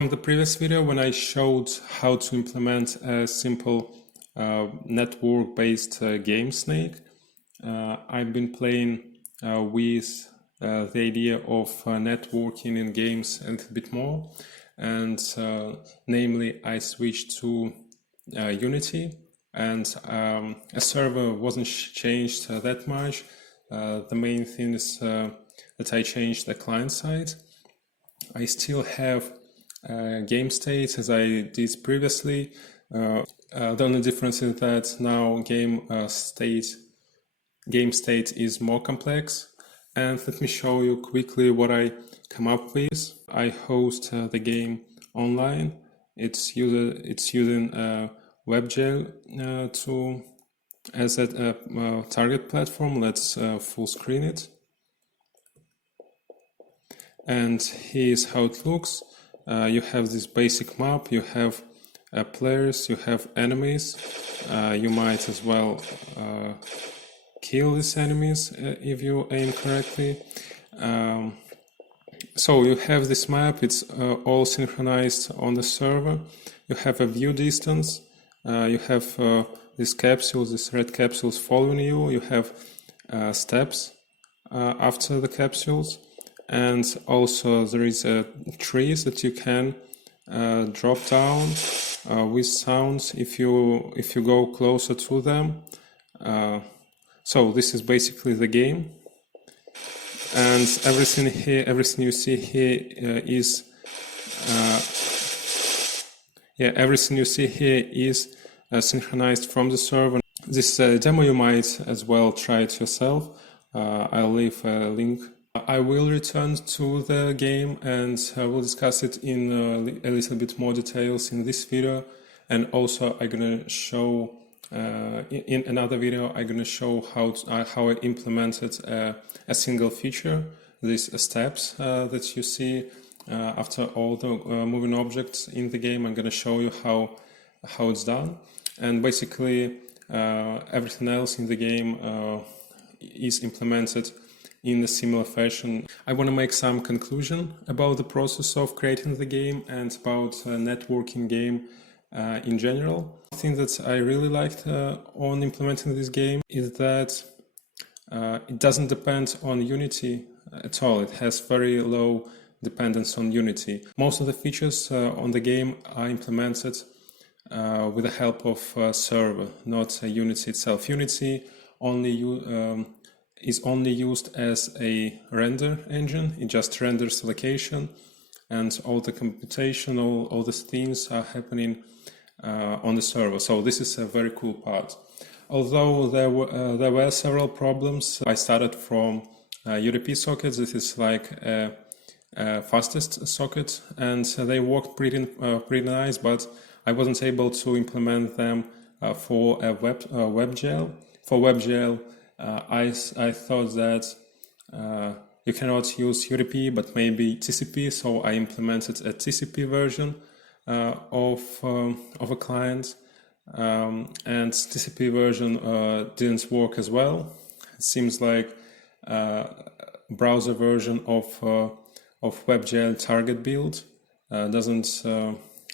From the previous video, when I showed how to implement a simple network-based game snake, I've been playing with the idea of networking in games a little bit more, and namely I switched to Unity, and a server wasn't changed that much. The main thing is that I changed the client side. I still have game state as I did previously. The only difference is that now game state is more complex. And let me show you quickly what I come up with. I host the game online. It's using WebGL as a target platform. Let's full screen it. And here's how it looks. You have this basic map, you have players, you have enemies. You might as well kill these enemies if you aim correctly. So you have this map, it's all synchronized on the server. You have a view distance, you have these capsules, these red capsules following you, you have steps after the capsules. And also there is trees that you can drop down with sounds if you go closer to them. So this is basically the game, and everything you see here is synchronized from the server. This demo you might as well try it yourself. I'll leave a link. I will return to the game and I will discuss it in a little bit more details in this video, and also I'm gonna show in another video I'm gonna show how I implemented a single feature, these steps that you see after all the moving objects in the game. I'm gonna show you how it's done, and basically everything else in the game is implemented in a similar fashion. I want to make some conclusion about the process of creating the game and about networking game in general. The thing that I really liked on implementing this game is that it doesn't depend on Unity at all. It has very low dependence on Unity. Most of the features on the game are implemented with the help of server, not Unity itself. Unity is only used as a render engine. It just renders the location, and all the computation, all the things are happening on the server. So this is a very cool part. Although there were several problems, I started from UDP sockets. This is like a fastest socket, and they worked pretty nice, but I wasn't able to implement them for a WebGL. For WebGL, I thought that you cannot use UDP but maybe TCP, so I implemented a TCP version of a client, and TCP version didn't work as well. It seems like browser version of WebGL target build doesn't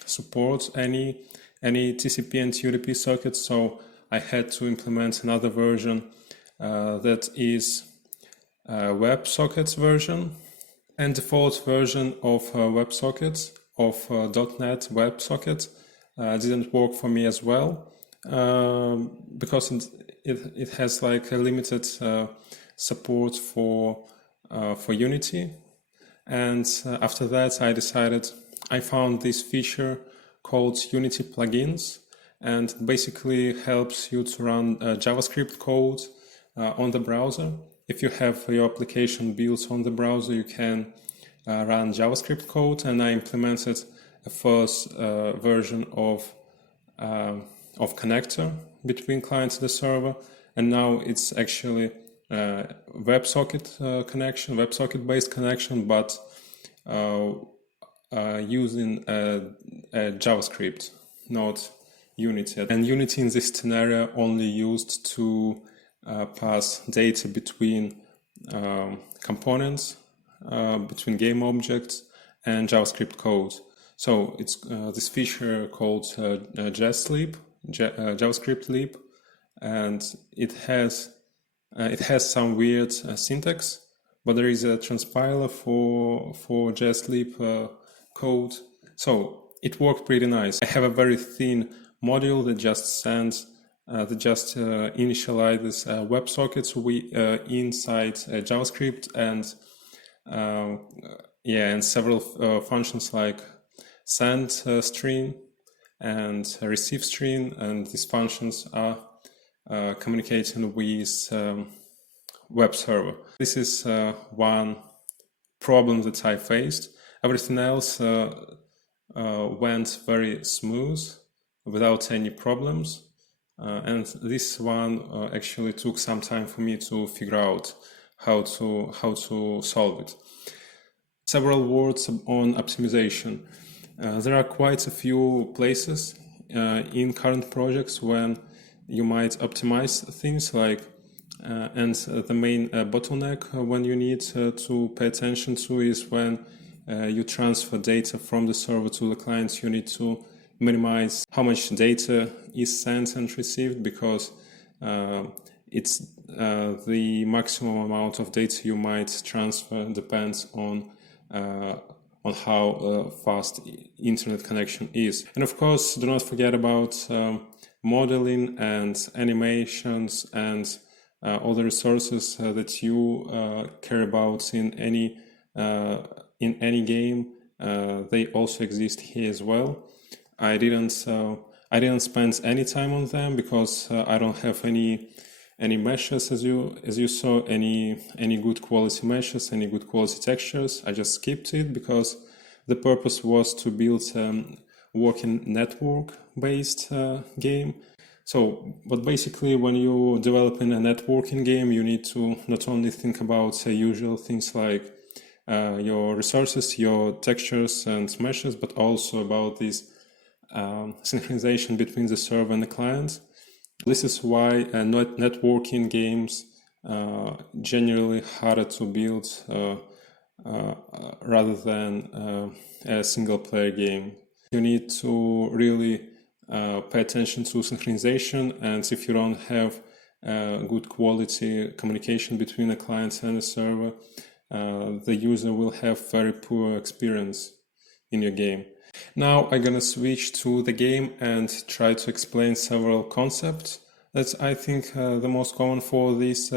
support any TCP and UDP sockets, so I had to implement another version that is WebSockets version, and default version of WebSockets of .NET WebSocket didn't work for me as well because it has like a limited support for Unity. And after that I found this feature called Unity plugins, and basically helps you to run JavaScript code on the browser. If you have your application built on the browser, you can run JavaScript code, and I implemented a first version of connector between client and the server, and now it's actually WebSocket connection, WebSocket-based connection, but using a JavaScript, not Unity. And Unity in this scenario only used to pass data between components, between game objects and JavaScript code. So it's this feature called JavaScript Leap, and it has some weird syntax, but there is a transpiler for JavaScript code, so it worked pretty nice. I have a very thin module that just sends initializes WebSockets inside JavaScript, and and several functions like send string and receive string, and these functions are communicating with web server. This is one problem that I faced. Everything else went very smooth without any problems, and this one actually took some time for me to figure out how to solve it. Several words on optimization. There are quite a few places in current projects when you might optimize things, like and the main bottleneck when you need to pay attention to is when you transfer data from the server to the client. You need to minimize how much data is sent and received, because it's the maximum amount of data you might transfer depends on how fast internet connection is. And of course, do not forget about modeling and animations and all the resources that you care about in any game. They also exist here as well. I didn't spend any time on them because I don't have any meshes, as you saw, any good quality meshes, any good quality textures. I just skipped it because the purpose was to build working network-based game. So, but basically, when you're developing a networking game, you need to not only think about usual things like your resources, your textures and meshes, but also about this synchronization between the server and the client. This is why networking games generally harder to build rather than a single-player game. You need to really pay attention to synchronization, and if you don't have good quality communication between the client and the server, the user will have very poor experience in your game. Now I'm gonna switch to the game and try to explain several concepts that I think the most common for this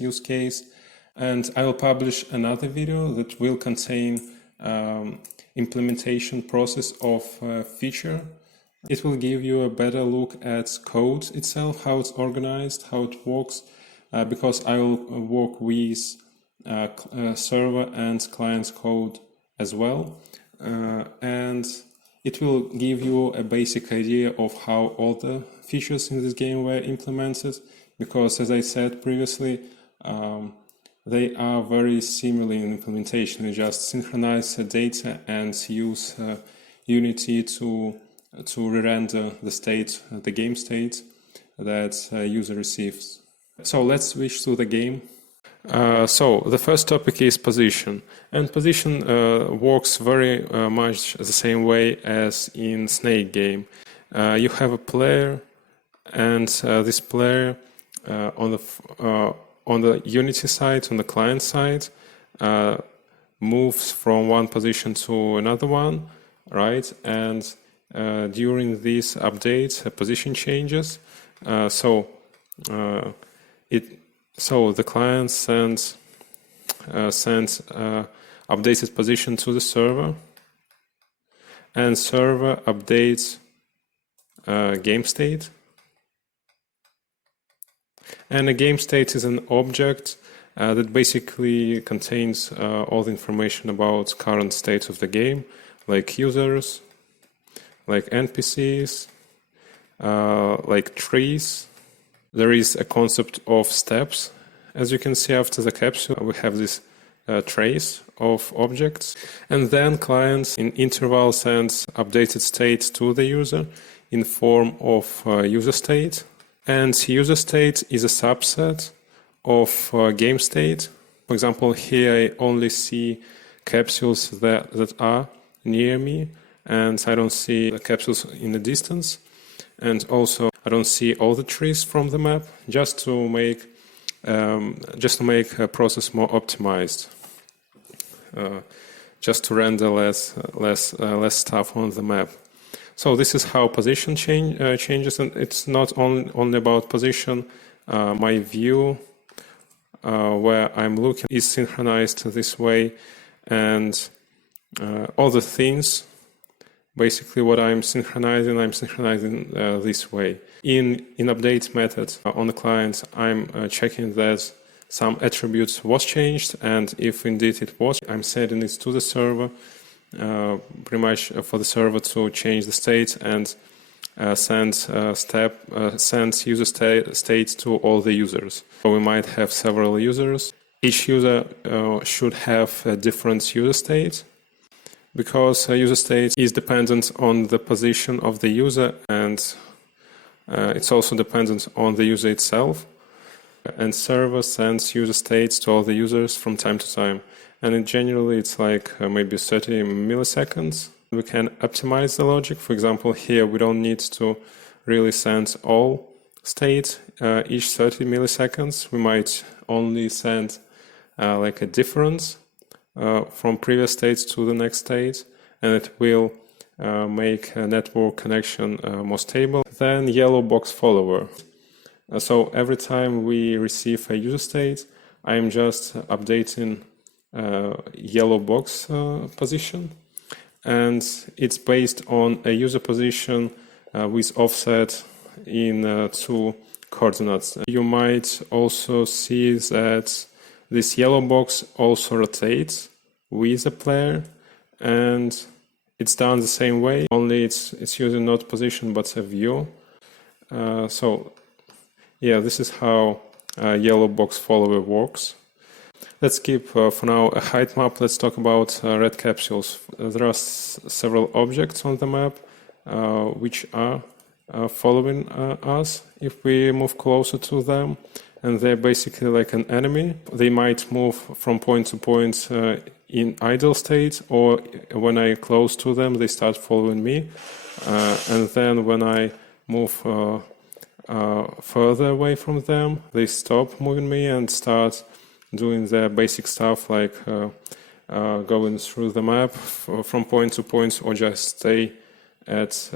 use case, and I will publish another video that will contain implementation process of feature. It will give you a better look at code itself, how it's organized, how it works, because I will work with server and client code as well. And it will give you a basic idea of how all the features in this game were implemented, because as I said previously, they are very similar in implementation. You just synchronize the data and use Unity to re-render the game state that user receives. So let's switch to the game. So the first topic is position, and position works very much the same way as in Snake game. You have a player, and this player on the Unity side, on the client side, moves from one position to another one, right? And during this update, position changes. So the client sends updated position to the server, and server updates game state. And a game state is an object that basically contains all the information about current state of the game, like users, like NPCs, like trees. There is a concept of steps. As you can see after the capsule, we have this trace of objects. And then clients in interval sends updated state to the user in form of user state. And user state is a subset of game state. For example, here I only see capsules that are near me, and I don't see the capsules in the distance, and also I don't see all the trees from the map, just to make a process more optimized, just to render less stuff on the map. So this is how position changes, and it's not only about position. My view where I'm looking is synchronized this way, and all the things, basically what I'm synchronizing this way. In update method on the client, I'm checking that some attributes was changed, and if indeed it was, I'm sending it to the server, pretty much for the server to change the state and send user state to all the users. So we might have several users. Each user should have a different user state, because user state is dependent on the position of the user, and it's also dependent on the user itself. And server sends user states to all the users from time to time. And generally it's like maybe 30 milliseconds. We can optimize the logic. For example, here we don't need to really send all states each 30 milliseconds. We might only send like a difference from previous states to the next state, and it will make a network connection more stable. Then yellow box follower. So every time we receive a user state, I'm just updating yellow box position, and it's based on a user position with offset in 2 coordinates. You might also see that this yellow box also rotates with the player, and it's done the same way, only it's using not position but a view. So yeah, this is how yellow box follower works. Let's keep for now a height map. Let's talk about red capsules. There are several objects on the map which are following us if we move closer to them, and they're basically like an enemy. They might move from point to point in idle state, or when I close to them they start following me, and then when I move further away from them they stop moving me and start doing their basic stuff, like going through the map from point to point, or just stay at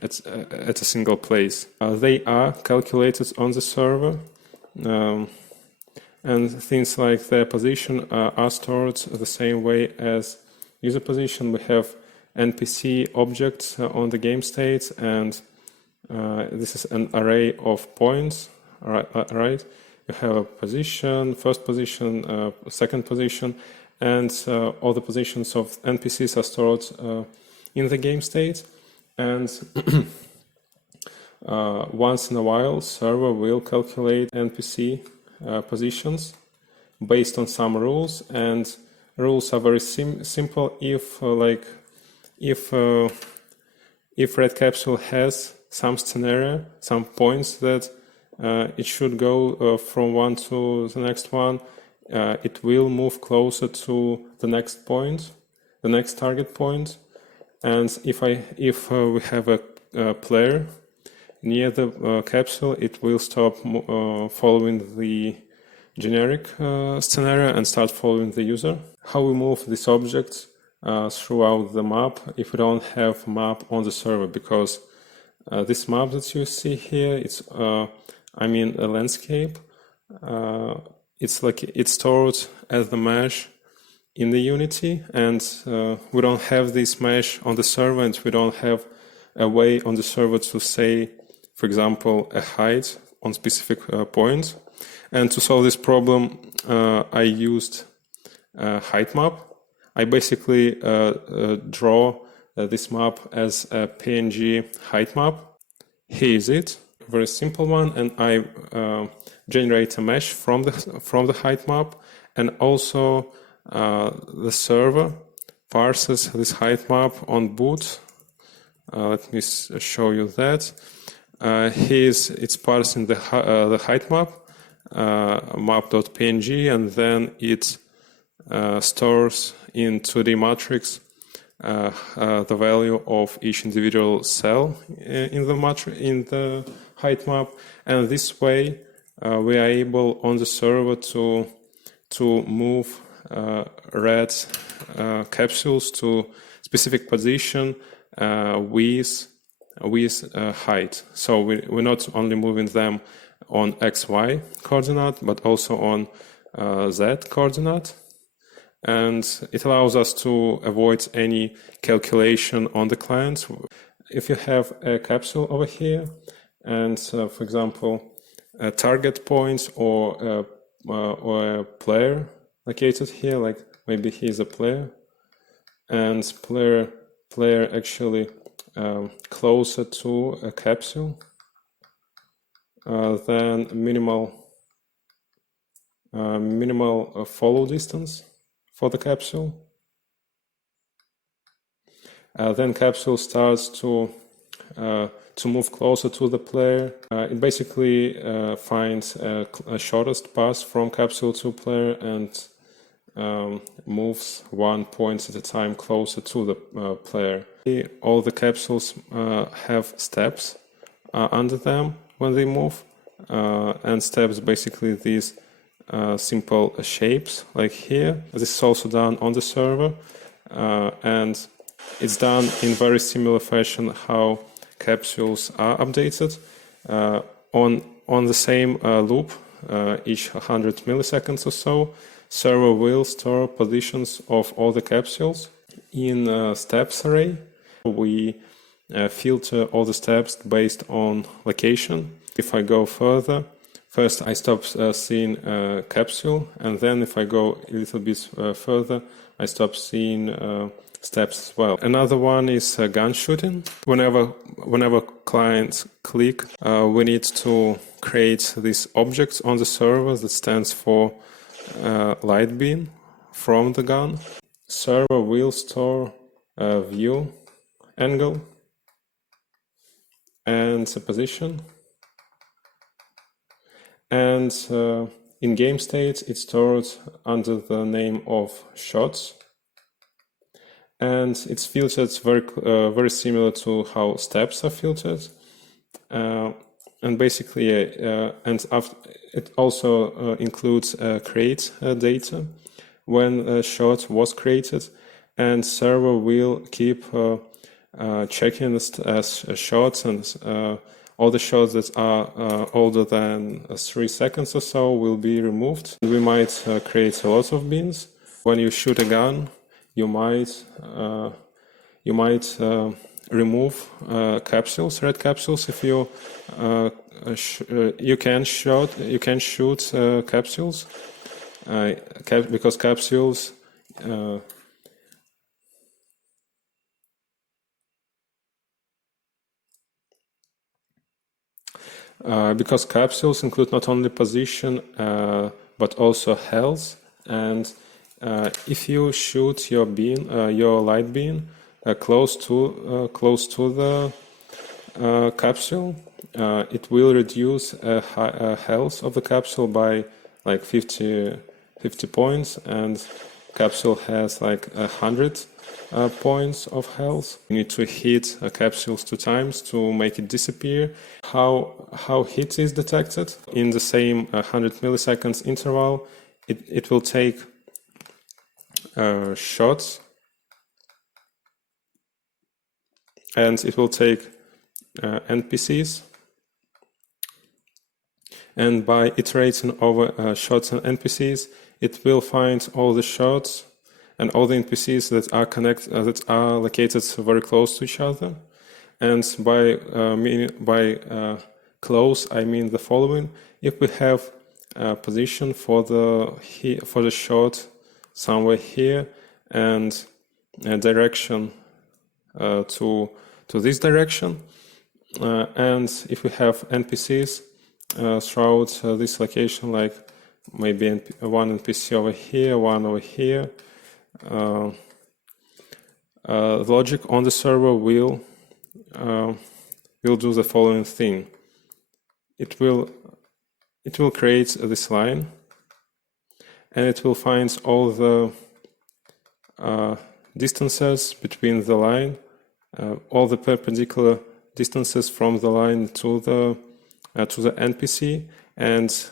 a single place. They are calculated on the server, and things like their position are stored the same way as user position. We have NPC objects on the game state, and this is an array of points, right? You have a position, first position, second position, and all the positions of NPCs are stored in the game state. And once in a while, server will calculate NPC positions based on some rules, and rules are very simple. If red capsule has some scenario, some points that it should go from one to the next one, it will move closer to the next point, the next target point. And if we have a player near the capsule, it will stop following the generic scenario and start following the user. How we move these objects throughout the map if we don't have map on the server, because this map that you see here, it's a landscape. It's stored as the mesh in the Unity, and we don't have this mesh on the server, and we don't have a way on the server to say, for example, a height on specific point. And to solve this problem, I used a height map. I basically draw this map as a PNG height map. Here is it, a very simple one, and I generate a mesh from the height map, and also the server parses this height map on boot. Let me show you that. It's parsing the height map, map.png, and then it stores in 2D matrix the value of each individual cell in the height map, and this way we are able on the server to move red capsules to specific position with height. So we're not only moving them on XY coordinate, but also on Z coordinate. And it allows us to avoid any calculation on the client. If you have a capsule over here, and for example, a target point or a player located here, like maybe he's a player, and player actually closer to a capsule than minimal follow distance for the capsule. Then capsule starts to move closer to the player. It basically finds a shortest path from capsule to player and moves 1 point at a time closer to the player. All the capsules have steps under them when they move, and steps basically these simple shapes like here. This is also done on the server, and it's done in very similar fashion how capsules are updated on the same loop each 100 milliseconds or so. Server will store positions of all the capsules in a steps array. We filter all the steps based on location. If I go further, first I stop seeing a capsule, and then if I go a little bit further, I stop seeing steps as well. Another one is gun shooting. Whenever clients click, we need to create this object on the server that stands for light beam from the gun. Server will store a view angle and a position. And in game state, it's stored under the name of shots. And it's filtered very similar to how steps are filtered. And basically, it also includes create data when a shot was created, and server will keep checking shots, and all the shots that are older than 3 seconds or so will be removed. We might create a lot of bins. When you shoot a gun, you might remove capsules, red capsules. If you can shoot capsules because capsules include not only position but also health. And if you shoot your beam, your light beam, close to the capsule, it will reduce health of the capsule by like 50 points, and capsule has like 100 points of health. You need to hit capsules 2 times to make it disappear. How hit is detected? In the same 100 milliseconds interval, it will take shots, and it will take NPCs, and by iterating over shots and NPCs, it will find all the shots and all the NPCs that are located very close to each other. And by close, I mean the following: if we have a position for the shot somewhere here, and a direction to this direction, and if we have NPCs throughout this location, like maybe one NPC over here, one over here, logic on the server will do the following thing. It will create this line, and it will find all the distances between the line, all the perpendicular distances from the line to the NPC, and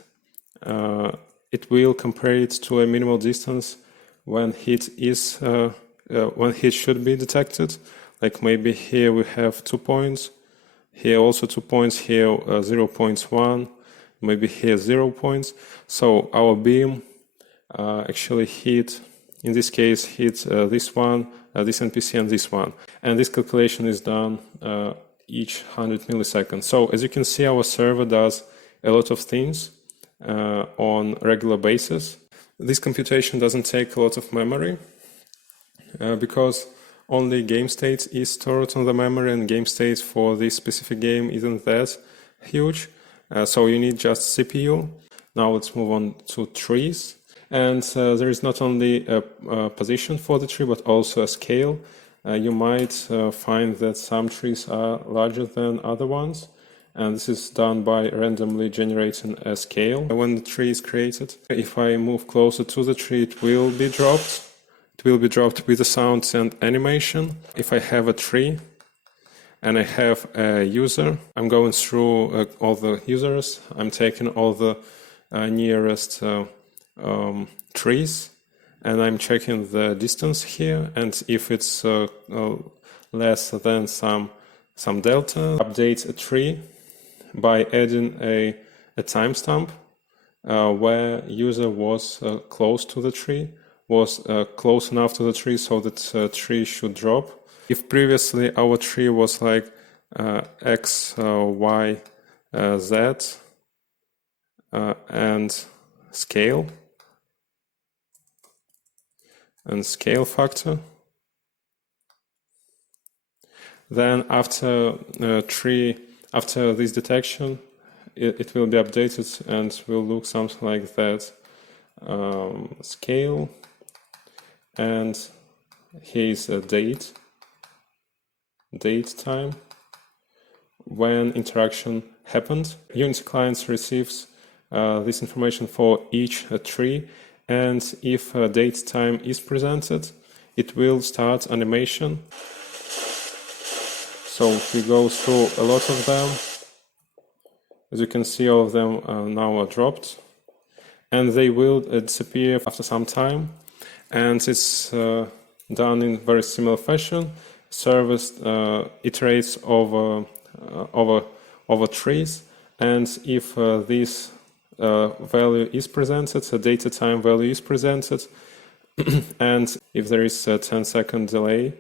it will compare it to a minimal distance when hit should be detected. Like maybe here we have 2 points, here also 2 points, here 0.1, maybe here 0 points. So our beam actually hit, in this case, hit this one, this NPC and this one. And this calculation is done each 100 milliseconds. So as you can see, our server does a lot of things on regular basis. This computation doesn't take a lot of memory because only game state is stored on the memory, and game state for this specific game isn't that huge. So you need just CPU. Now let's move on to trees. And there is not only a position for the tree, but also a scale. You might find that some trees are larger than other ones. And this is done by randomly generating a scale when the tree is created. If I move closer to the tree, it will be dropped. It will be dropped with the sounds and animation. If I have a tree and I have a user, I'm going through all the users. I'm taking all the nearest trees, and I'm checking the distance here. And if it's less than some delta, update a tree by adding a timestamp where user was close to the tree, was close enough to the tree so that tree should drop. If previously our tree was like X, Y, Z and scale factor, then after this detection, it will be updated and will look something like that. Scale, and here is a date time when interaction happened. Unity client receives this information for each tree, and if date time is presented, it will start animation. So we go through a lot of them. As you can see, all of them now are dropped, and they will disappear after some time. And it's done in very similar fashion. Service iterates over trees, and if this value is presented, a data time value is presented, and if there is a 10-second delay,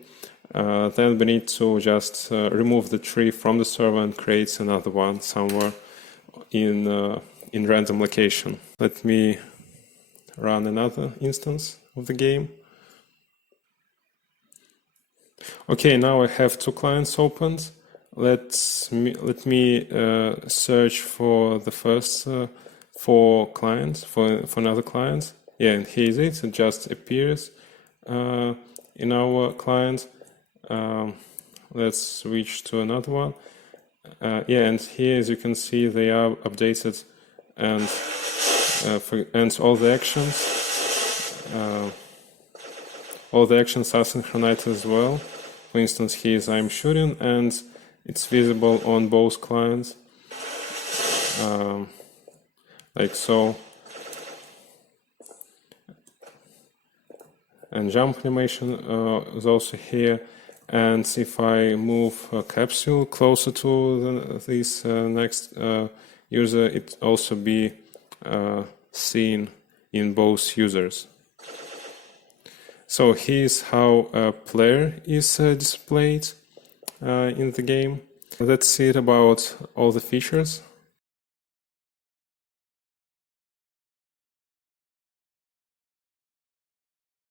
then we need to just remove the tree from the server and create another one somewhere in random location. Let me run another instance of the game. Okay, now I have two clients opened. Let me search for the first for another client. Yeah, and here is it. It just appears in our client. Let's switch to another one. Yeah, and here, as you can see, they are updated, and all the actions are synchronized as well. For instance, here is I'm shooting, and it's visible on both clients, like so. And jump animation is also here. And if I move a capsule closer to this next user, it also be seen in both users. So here's how a player is displayed in the game. That's it about all the features.